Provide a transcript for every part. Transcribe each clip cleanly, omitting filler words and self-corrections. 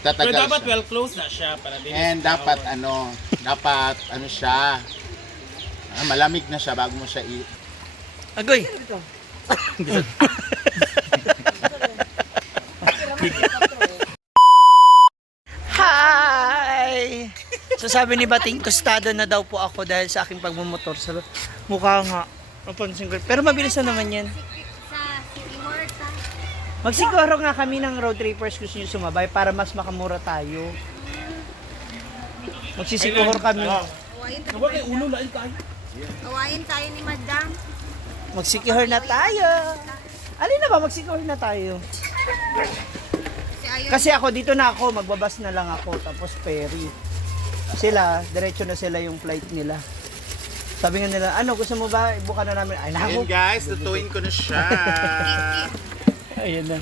Tatagal Pero dapat siya. well closed na siya para din. And dapat ano siya, malamig na siya bago mo siya Agoy! Hi! So sabi ni Bating, tostado na daw po ako dahil sa aking pagmumotor. Sa mukha nga. Napansin ko. Pero mabilis na naman yan. Sa City Horta. Magsiguro nga kami ng road trippers gusto nyo sumabay para mas makamura tayo. Magsisiguro kami. Awayin tayo. Nawag ay ulo lain tayo. Awayin tayo ni Madam. Magsikihor na tayo. Alin na ba? Magsikihor na tayo. Kasi ayaw. Kasi ako, dito na ako. Magbabas na lang ako. Tapos ferry. Sila, diretso na sila yung flight nila. Sabi nga nila, ano, gusto mo ba? Ibuka na namin. Ay, Ayan nako. guys, tutuin ko na siya. Ayan na.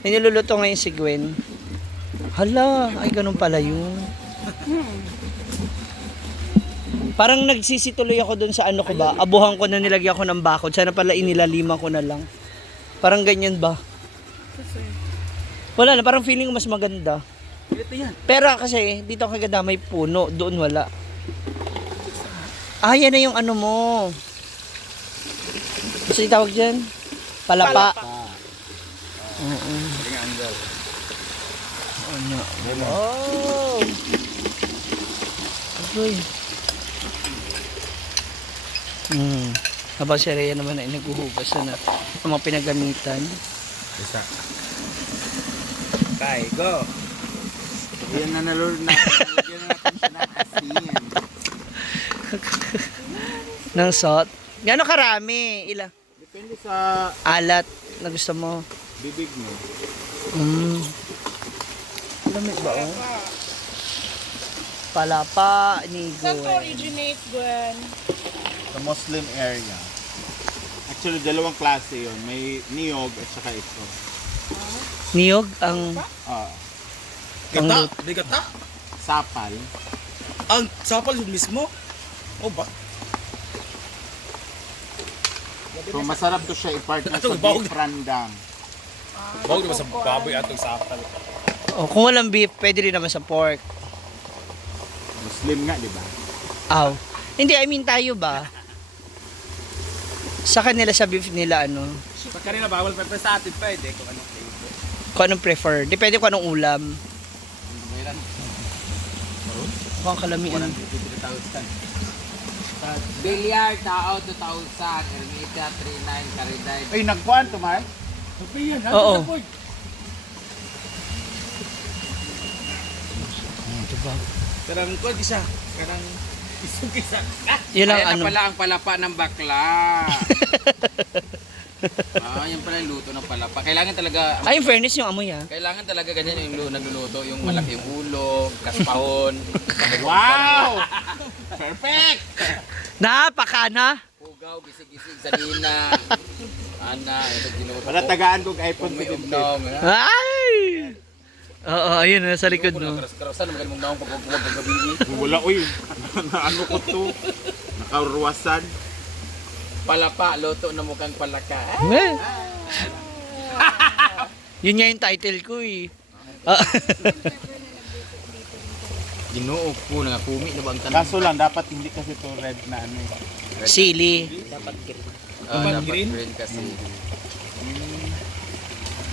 May niluluto ngayon si Gwen. Hala, ay ganun pala yun. Parang nagsisituloy ako dun sa ano ko ba, abuhan ko na nilagyan ko ng bakod. Sana pala inilalima ko na lang. Parang ganyan ba? Wala na, parang feeling ko mas maganda. Pero kasi, dito kagada may puno, doon wala. Ah, yan na yung ano mo. Gusto yung tawag dyan? Palapa. Oo. Ano? Oh! Agoy. Habang si Rhea naman ay naghuhugas na ng mga pinagamitan. Isa. Okay, go. Ayan na nalulod na. Lagyan na natin siya ng asin. Ng salt. Gano'ng karami? Ilang? Depende sa Alat na gusto mo. bibig mo. Lamig ba oh? Palapa ni Saan to Gwen. originate, Gwen? Sa Muslim area. Actually, dalawang klase yun. May niyog at saka ito. Niyog ang Gata? luto. Di gata? Sapal. Ang sapal yun mismo? O ba? So, masarap to siya i-partner Ito, sa bawag beef randang. Bawag naman sa baboy atong sapal. Oh, kung walang beef, pwede rin naman sa pork. Muslim nga, di ba? Aw. Hindi, I mean tayo ba? Sa kanila sa beef nila ano, Sa kanila bawal pa sa atin pwede kung anong flavor. kung anong prefer. Depende kung anong ulam. Kung kalamian. Billiard, tao 2,000, Ermita 3,900, Cariday. Ay, nagkuhan to, Mark? Sabi yan, Oo. boy. Karang ko di siya. Karang isog isa. Yun ang Ayan ano. na pala ang palapa ng bakla. Yan pala yung luto ng palapa. Kailangan talaga, Ay, in fairness yung amoy ah. kailangan talaga ganyan yung nagluluto. Yung malaki yung ulo, kaspahon, Wow! Perfect! Napakana. pugaw, gisig-gisig, sanina, ana, ito ginuto. Para tagaan kong iPhone Kung may 17. ugnaw, Ay! Oo, ayun na sa likod no. Karas-karasan, magaling mong naong pag-uwag ng gabi. Wala, uy. Ano ko to? Nakaruwasan. Palapa, luto na mukhang palaka. Eh. Yun nga yung title ko eh. Ginoo po, nangakumi na ba ang tanong? Kaso lang, dapat hindi kasi to red na ano eh. Sili. Dapat green? green kasi.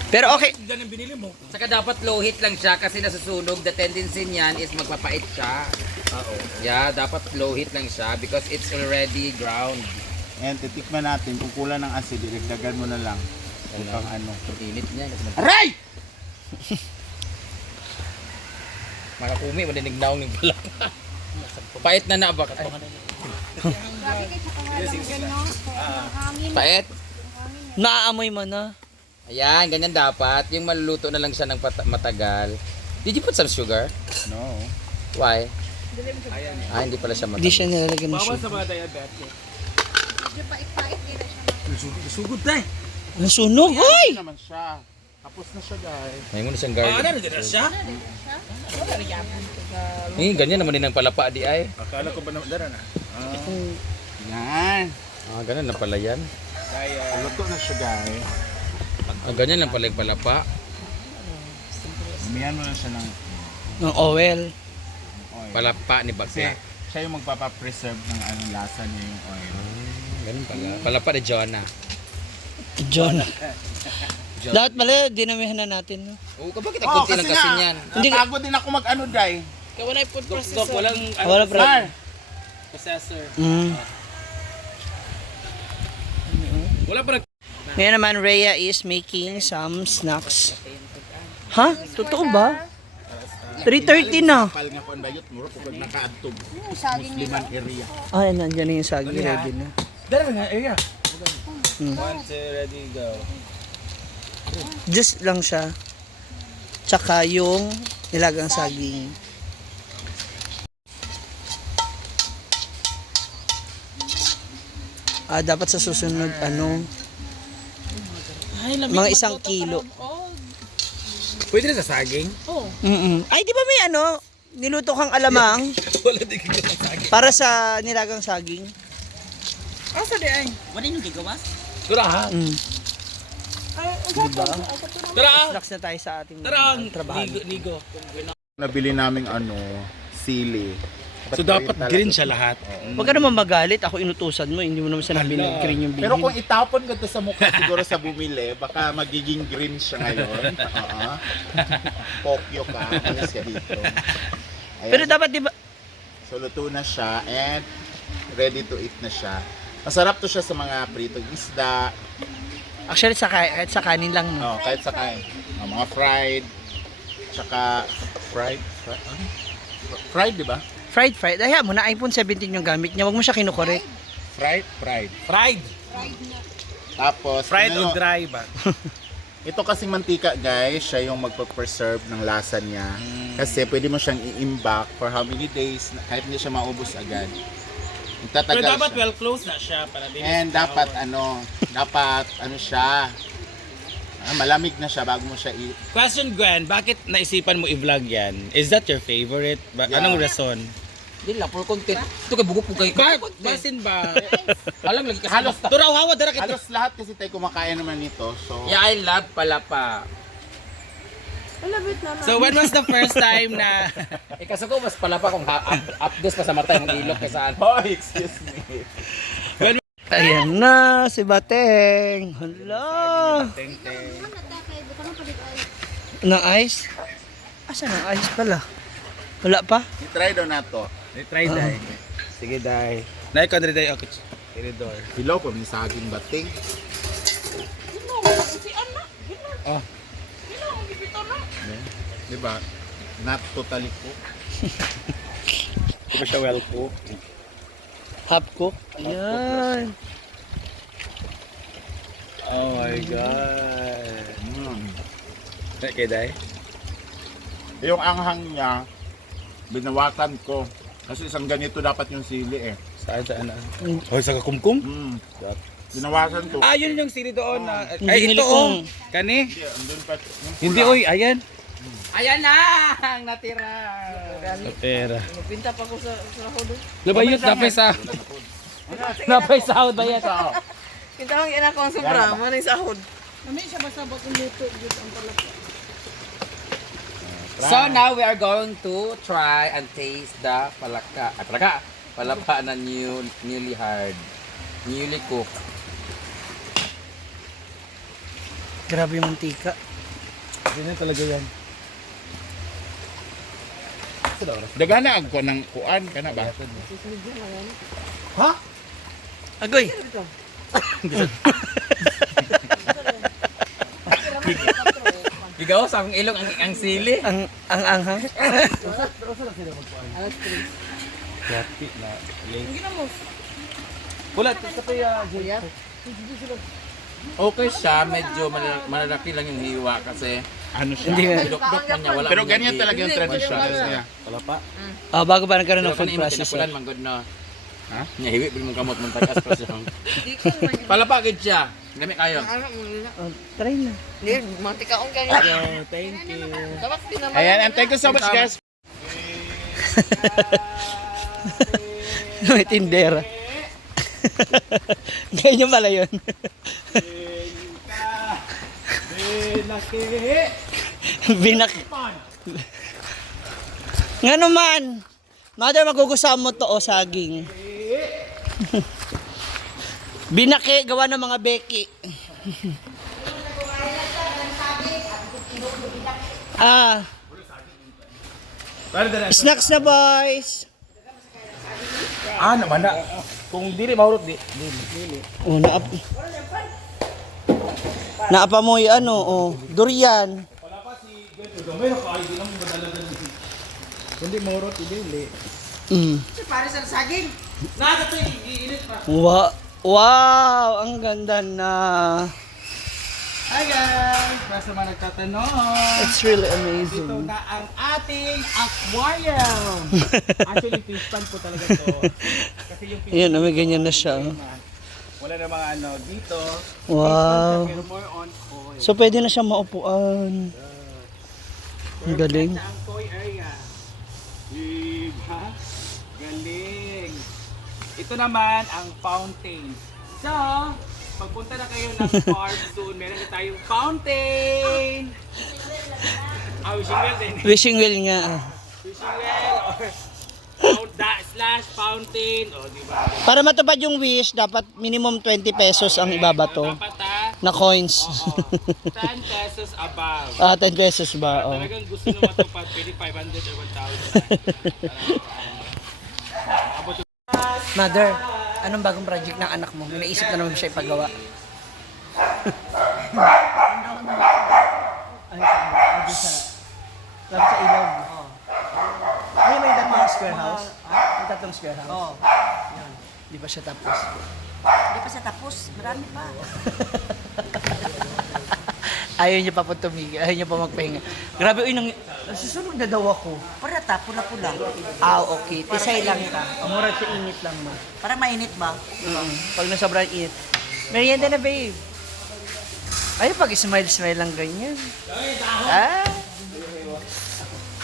Pero okay. Diyan yung binili mo. Saka dapat low heat lang siya kasi nasusunog. The tendency niyan is magpapait siya. Oo. Yeah, dapat low heat lang siya because it's already ground. Ayan, titikman natin. Kung kulang ng asid, ilagdagan mo na lang. Kung kang ano. Ang init niya. Aray! Makakumi, madinig naong ng palaka. Pait na na ba? Grabe kayo sa kawalang gano'n. Hangin. Pait? Naaamoy mo na. Ayan, ganyan dapat. Yung maluluto na lang siya ng matagal. Did you put some sugar? No. Why? Hindi pala siya Hindi matagal. siya nilalagyan ng Bawal sugar. sa mga diabetic. Medyo pait-pait din na siya. Sugod tayo. Nasunog, hoy! Ano naman siya? Tapos na siya, guys. May muna siyang Ano garlic. na dyan siya? Ganyan naman din ang palapa di ay. Akala ko ba naman dara na? Yan. Ganun na pala yan. Luto na siya, guys. Ganyan lang pala yung palapa. Umiyan mo na siya ng Ng oil. oil. Palapa ni Kasi Bagya. siya yung magpapapreserve ng anong lasa niya yung oil. Ganun pala. Palapa ni Jonah. John. Dapat pala, dinamihan na natin. No? Oo, bakit ang kunti lang kasi niyan? Hindi ka- Natago din ako mag-ano, Day. Kaya wala yung food processor. Walang Wala pra- Sir, processor. Mm. Wala pa nag... Ngayon naman, Rhea is making some snacks. Ha? Totoo ba? 3:30 na. pal nga ko ang bayot, muro kung nakaadtog. Saging nila. Musliman area. Ah, nandiyan na yung sagi ready na. Dara nga, area. Hmm. 1, 2, ready, go. Juice lang siya. Tsaka yung nilagang saging. Dapat sa susunod, mga 1 kilo. Pwede na sa saging? Ay, di ba may niluto kang alamang Wala din kita sa saging. para sa nilagang saging? Asa di ay? Wala yung gigawas? Tara ha? Mm. Diba? Tara ha? Snacks na tayo sa ating Tara ang trabaho. ligo. Nabili naming sili. So dapat green siya lahat. Huwag ka naman magalit. Ako inutusan mo. Hindi mo naman sinabi na green yung Pero bilhin. kung itapon ko to sa mukha siguro sa bumili, baka magiging green siya ngayon. Pokyo ka, alis ka dito. Ayan. Pero dapat, di ba? So luto na siya and ready to eat na siya. Masarap to siya sa mga pritong isda, Actually, kahit sa kanin lang. No? kahit sa kain. Mga fried, tsaka fried, di ba? Fried. Ay, mo na iPhone 17 yung gamit niya. Huwag mo siya kinukorek. Fried. Fried. Tapos, Fried ano, o dry ba? ito kasing mantika guys, siya yung magpa-preserve ng lasa niya. Kasi pwede mo siyang i-imbak for how many days, kahit hindi siya maubos agad. Pero Tatagal dapat siya. well closed na siya para din. And dapat siya, malamig na siya bago mo siya Question Gwen, bakit naisipan mo i-vlog yan? Is that your favorite? Yeah. Anong reason? Hindi lang, for content. Ito kay bugok po kayo. Basin ba? Alam lagi kasi. Halos, Turaw hawa dara kita. halos lahat kasi tayo kumakain naman nito. So, Yeah, I love palapa. So when was the first time na Kaso ko mas palapa kung updos pa sa mata yung ilok kaysa ano. oh, excuse me. Ayan na, si Bateng. Hala. Na ice? Asa na ice pala? Wala pa? I-try daw na to. try dai? Sige dai. Nay ko dai okay. Tiridor. Hilaw pa may saging bating. Oh. Diba? Not totally cook. Di ba siya well cooked? Half cook? Ayan. Oh my god. Okay dai. Yung anghang niya, binawasan ko. Kasi isang ganito dapat yung sili eh. Saan Oh, sa kakumkum? Binawasan ko. Ah, yun yung sili doon na. Hindi Ay, ito nilikong. oh. Kani? Hindi, andun pa. yung Hindi pula. oy, ayan. Ayan na ang natira. Pera. Pinta pa ko sa hodo. Labayot napay sa. Napay sahod ba yan? Pinta ang ina ko ang sobra, man yung sahod. So now we are going to try and taste the palapa na newly cooked. Grabe yung mantika. Ganyan talaga yan. Dagana agko ng kuan ka na ba? Ha? Agoy! Ikaw sa akong ilong ang sili. Ang anghang. Yati na. Wala, sa kaya Julia. Okay siya, medyo malalaki lang yung hiwa kasi Ano siya? Hindi nga. dukdok man niya wala. Pero ganyan talaga yung traditional niya. Palapa. Bago pa nagkaroon ng Pero food kanina processor. tinapulan man good na. Ha? Nya hiwi bil mong kamot man tagas pa siya. Palapagid siya. Dami kayo. Try na. Oh, thank you. Ayan, and thank you so much guys. May tindera. Ganyan pala yun. Binak... Nga naman. Mother, magugusahan mo to, saging. Binaki, gawa ng mga beki. Snacks na, boys. Naman na. Kung dili mahurot di. Oh, naapa mo yung durian. Gamay na kaay di lang madalagan. Kundi mahurot dili. Para sa saging. Wow, ang ganda na. Hi guys! Basta naman nagtatanong. It's really Ito amazing. na ang ating aquarium. Actually, fish pond po talaga to. Kasi yung fish Ayan, may ganyan na siya. wala na mga dito. Wow. Pero more on oil. So, pwede na siya maupuan. Ang galing. Sa ang toy area. Diba? Galing. Ito naman ang fountain. So, pagpunta na kayo ng farm soon, meron na tayong fountain. Wishing well din. Wishing well nga. Wishing well or slash fountain. O, diba? Para matupad yung wish, dapat minimum 20 pesos ang ibabato Dapat na coins. 10 pesos above. 10 pesos ba? Oh. Talagang gusto nyo matupad, pwede 500 or 1,000. Mother, anong bagong project ng anak mo? May naisip na naman siya ipagawa. Lapit sa ilog. Ay, may tatlong square house? May tatlong square house? Oo. Di ba siya tapos? Hindi pa siya tapos, marami pa. Ayaw niya pa po tumigil. Ayaw niya pa magpahinga. Grabe, susunod na daw ako. Parata, pula-pula. Okay. Tisay lang ka. Mura siya init lang ma. Parang mainit ba? Pag nasobrang init. Merienda na, babe. Ay, pag smile lang ganyan.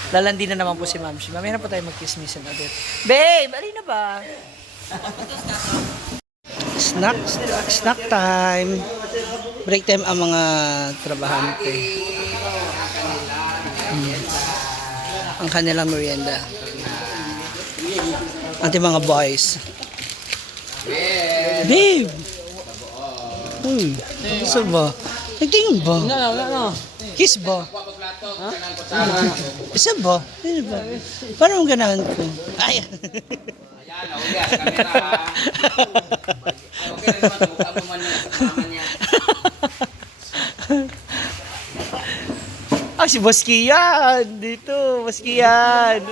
Lalandi na naman po si Ma'am. Mamaya na po tayo mag-kismisan ulit. Babe, alin na ba? Snack time. Break time ang mga trabahante. Ang kanilang merienda. Ating mga boys. Babe! Uy, gusto ba? Nagtingin ba? No. Kiss ba? Isa ba? Ano ba? Parang ganahan ko. Ay! Ayan, okay, kamera. Okay na naman, mukha mo man yung mama niya. Si Boss Kian! Dito, Boss Kian!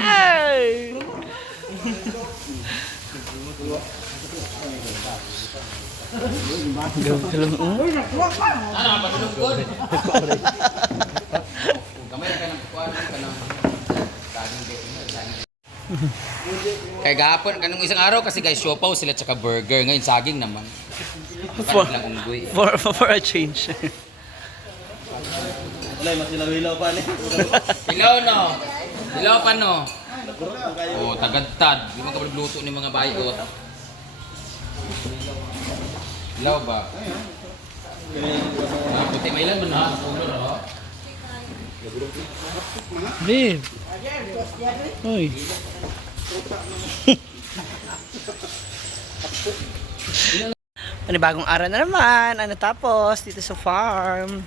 Ay! Kamay na ka ng kukuha ka ng saging beses. Kaya gahapon, kanong isang araw kasi guys, siopaw sila tsaka burger. Ngayon saging naman. For- Parang lang unggoy. For a change. Hilaw no? Hilaw pa no? Oh, tagadtad. Di man ka magluto ng mga bayot. Hilaw ba? Puti may ilan man ha? Ulo no? Babe! Uy! Bagong araw na naman. Natapos dito sa farm.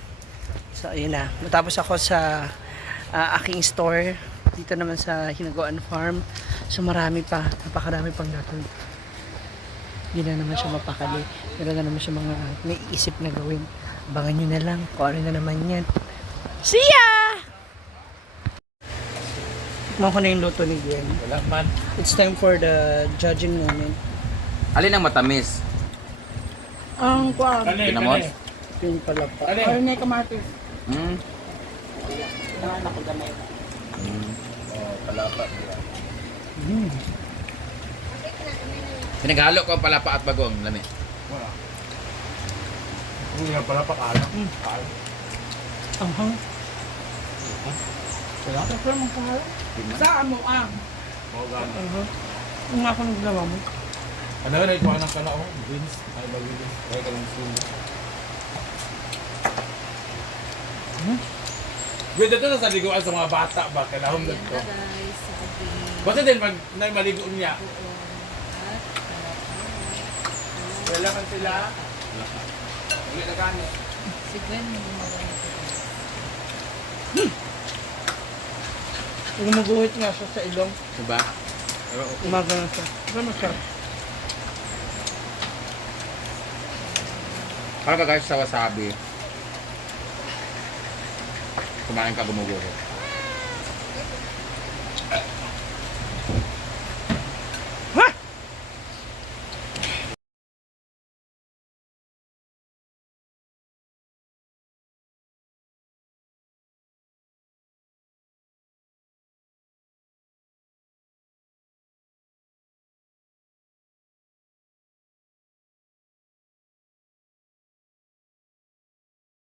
So, ayun na. Natapos ako sa aking store. Dito naman sa Hinaguan Farm. So, marami pa. Napakarami pang gagawin. Hindi na naman siya mapakali. Meron na naman siya mga naiisip na gawin. Abangan nyo na lang kung ano na naman yan. See ya! Tikman ko na yung luto ni Gwen. Wala man. It's time for the judging moment. Alin ang matamis? Ang kwa. Kinamos? Yung pala pa. Ano na kamatis. Hmm? Pinaghalo ko ang palapa at bagong lami. Hindi nga pala pakala. Anghang. Saan mo ang? Ang ako naglawa mo. Ano na ikuha ng kana ko? Beans. Ay, beans. Kaya ka lang sili. Ganda to sa liguan sa mga bata ba? Kalahom na to. Guys, sabi. Basta din maligo niya. Wala man sila. Wala na gani. Si Gwen, Gumuguhit nga siya sa ilong. Diba? Umaga na siya. Ano siya? Para ba guys sa wasabi? Kumain ka gumuguhit.